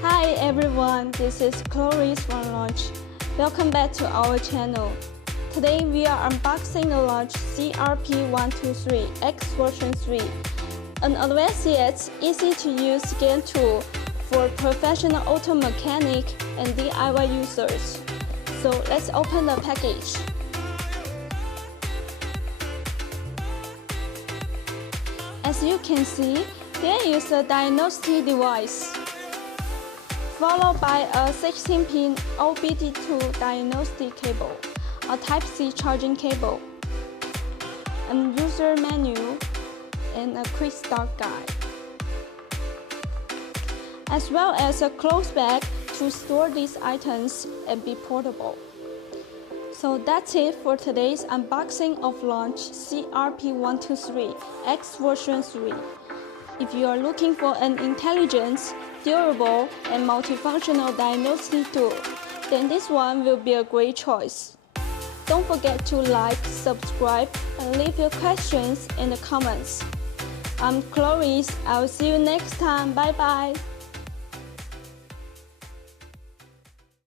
Hi everyone, this is Chloe's from Launch. Welcome back to our channel. Today we are unboxing the Launch CRP123X version 3, an advanced yet easy to use scan tool for professional auto mechanic and DIY users. So let's open the package. As you can see, there is a diagnostic device, followed by a 16-pin OBD2 diagnostic cable, a Type-C charging cable, a user manual, and a quick start guide, as well as a cloth bag to store these items and be portable. So that's it for today's unboxing of Launch CRP123X version 3. If you are looking for an intelligent, durable, and multifunctional diagnostic tool, then this one will be a great choice. Don't forget to like, subscribe, and leave your questions in the comments. I'm Chloe. I'll see you next time. Bye bye.